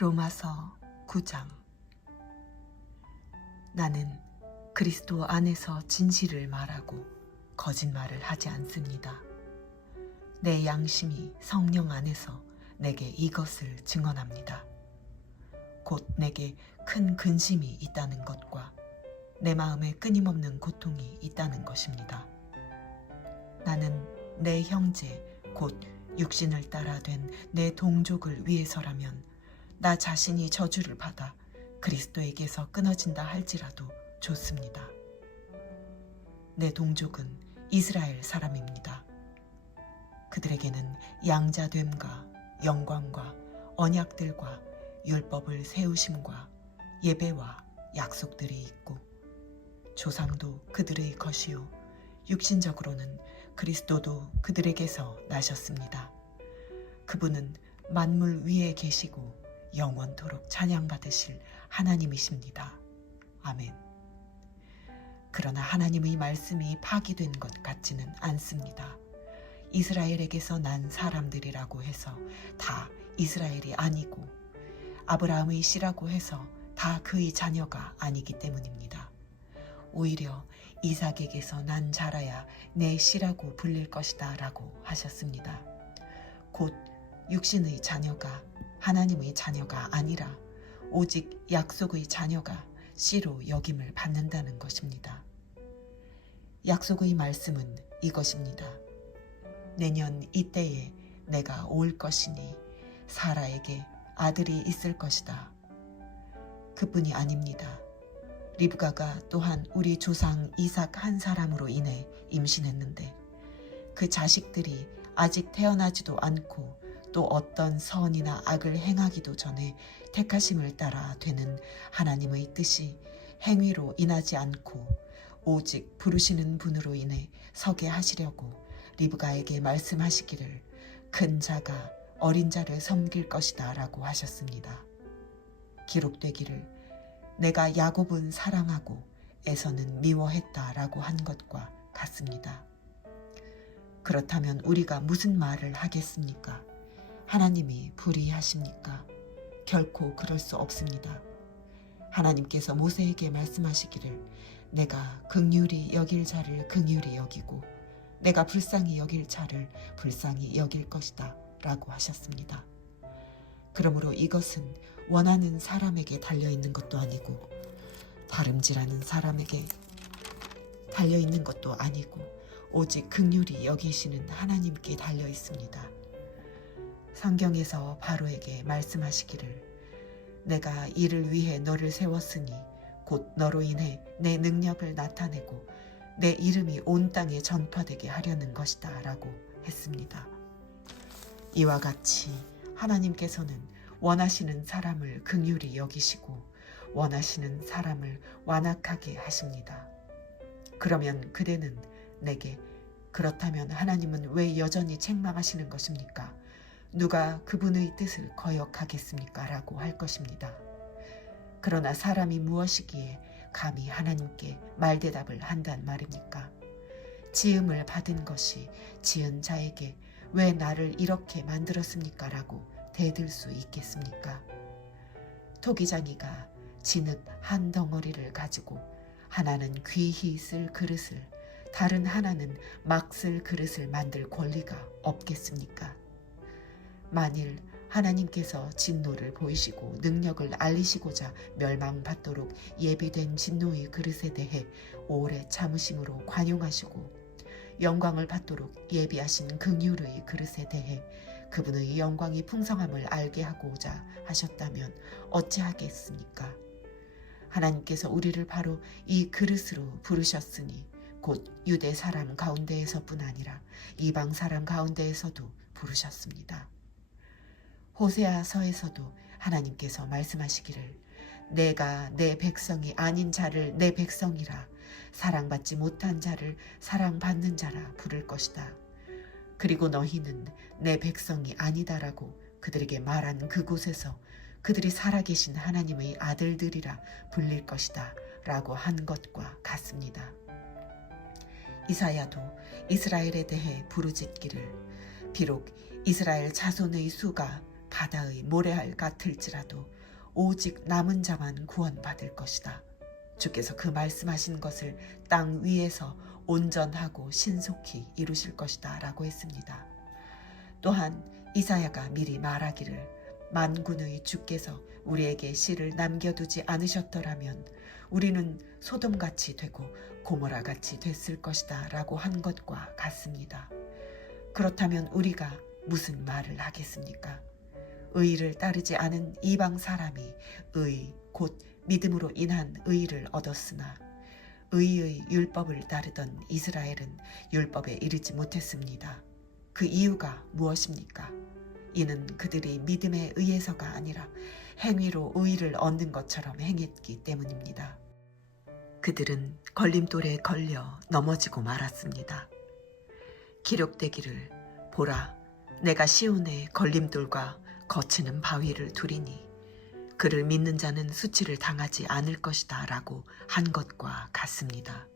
로마서 9장 나는 그리스도 안에서 진실을 말하고 거짓말을 하지 않습니다. 내 양심이 성령 안에서 내게 이것을 증언합니다. 곧 내게 큰 근심이 있다는 것과 내 마음에 끊임없는 고통이 있다는 것입니다. 나는 내 형제 곧 육신을 따라 된 내 동족을 위해서라면 나 자신이 저주를 받아 그리스도에게서 끊어진다 할지라도 좋습니다. 내 동족은 이스라엘 사람입니다. 그들에게는 양자됨과 영광과 언약들과 율법을 세우심과 예배와 약속들이 있고 조상도 그들의 것이요 육신적으로는 그리스도도 그들에게서 나셨습니다. 그분은 만물 위에 계시고 영원토록 찬양받으실 하나님이십니다. 아멘. 그러나 하나님의 말씀이 파기된 것 같지는 않습니다. 이스라엘에게서 난 사람들이라고 해서 다 이스라엘이 아니고 아브라함의 씨라고 해서 다 그의 자녀가 아니기 때문입니다. 오히려 이삭에게서 난 자라야 내 씨라고 불릴 것이다 라고 하셨습니다. 곧 육신의 자녀가 하나님의 자녀가 아니라 오직 약속의 자녀가 씨로 여김을 받는다는 것입니다. 약속의 말씀은 이것입니다. 내년 이때에 내가 올 것이니 사라에게 아들이 있을 것이다. 그뿐이 아닙니다. 리브가가 또한 우리 조상 이삭 한 사람으로 인해 임신했는데 그 자식들이 아직 태어나지도 않고 또 어떤 선이나 악을 행하기도 전에 택하심을 따라 되는 하나님의 뜻이 행위로 인하지 않고 오직 부르시는 분으로 인해 서게 하시려고 리브가에게 말씀하시기를 큰 자가 어린 자를 섬길 것이다 라고 하셨습니다. 기록되기를 내가 야곱은 사랑하고 에서는 미워했다 라고 한 것과 같습니다. 그렇다면 우리가 무슨 말을 하겠습니까? 하나님이 불의하십니까? 결코 그럴 수 없습니다. 하나님께서 모세에게 말씀하시기를 내가 극률이 여길 자를 극률이 여기고 내가 불쌍히 여길 자를 불쌍히 여길 것이다 라고 하셨습니다. 그러므로 이것은 원하는 사람에게 달려 있는 것도 아니고 다름질하는 사람에게 달려 있는 것도 아니고 오직 극률이 여기시는 하나님께 달려 있습니다. 성경에서 바로에게 말씀하시기를 내가 이를 위해 너를 세웠으니 곧 너로 인해 내 능력을 나타내고 내 이름이 온 땅에 전파되게 하려는 것이다 라고 했습니다. 이와 같이 하나님께서는 원하시는 사람을 긍휼히 여기시고 원하시는 사람을 완악하게 하십니다. 그러면 그대는 내게 그렇다면 하나님은 왜 여전히 책망하시는 것입니까? 누가 그분의 뜻을 거역하겠습니까? 라고 할 것입니다. 그러나 사람이 무엇이기에 감히 하나님께 말대답을 한단 말입니까? 지음을 받은 것이 지은 자에게 왜 나를 이렇게 만들었습니까? 라고 대들 수 있겠습니까? 토기장이가 진흙 한 덩어리를 가지고 하나는 귀히 쓸 그릇을 다른 하나는 막 쓸 그릇을 만들 권리가 없겠습니까? 만일 하나님께서 진노를 보이시고 능력을 알리시고자 멸망받도록 예비된 진노의 그릇에 대해 오래 참으심으로 관용하시고 영광을 받도록 예비하신 긍휼의 그릇에 대해 그분의 영광이 풍성함을 알게 하고자 하셨다면 어찌하겠습니까? 하나님께서 우리를 바로 이 그릇으로 부르셨으니 곧 유대 사람 가운데에서뿐 아니라 이방 사람 가운데에서도 부르셨습니다. 호세아서에서도 하나님께서 말씀하시기를 내가 내 백성이 아닌 자를 내 백성이라 사랑받지 못한 자를 사랑받는 자라 부를 것이다. 그리고 너희는 내 백성이 아니다라고 그들에게 말한 그곳에서 그들이 살아계신 하나님의 아들들이라 불릴 것이다 라고 한 것과 같습니다. 이사야도 이스라엘에 대해 부르짖기를 비록 이스라엘 자손의 수가 바다의 모래알 같을지라도 오직 남은 자만 구원받을 것이다. 주께서 그 말씀하신 것을 땅 위에서 온전하고 신속히 이루실 것이다 라고 했습니다. 또한 이사야가 미리 말하기를 만군의 주께서 우리에게 씨를 남겨두지 않으셨더라면 우리는 소돔같이 되고 고모라같이 됐을 것이다 라고 한 것과 같습니다. 그렇다면 우리가 무슨 말을 하겠습니까? 의를 따르지 않은 이방 사람이 의, 곧 믿음으로 인한 의를 얻었으나 의의 율법을 따르던 이스라엘은 율법에 이르지 못했습니다. 그 이유가 무엇입니까? 이는 그들이 믿음에 의해서가 아니라 행위로 의를 얻는 것처럼 행했기 때문입니다. 그들은 걸림돌에 걸려 넘어지고 말았습니다. 기록되기를 보라 내가 시온에 걸림돌과 거치는 바위를 두리니 그를 믿는 자는 수치를 당하지 않을 것이다 라고 한 것과 같습니다.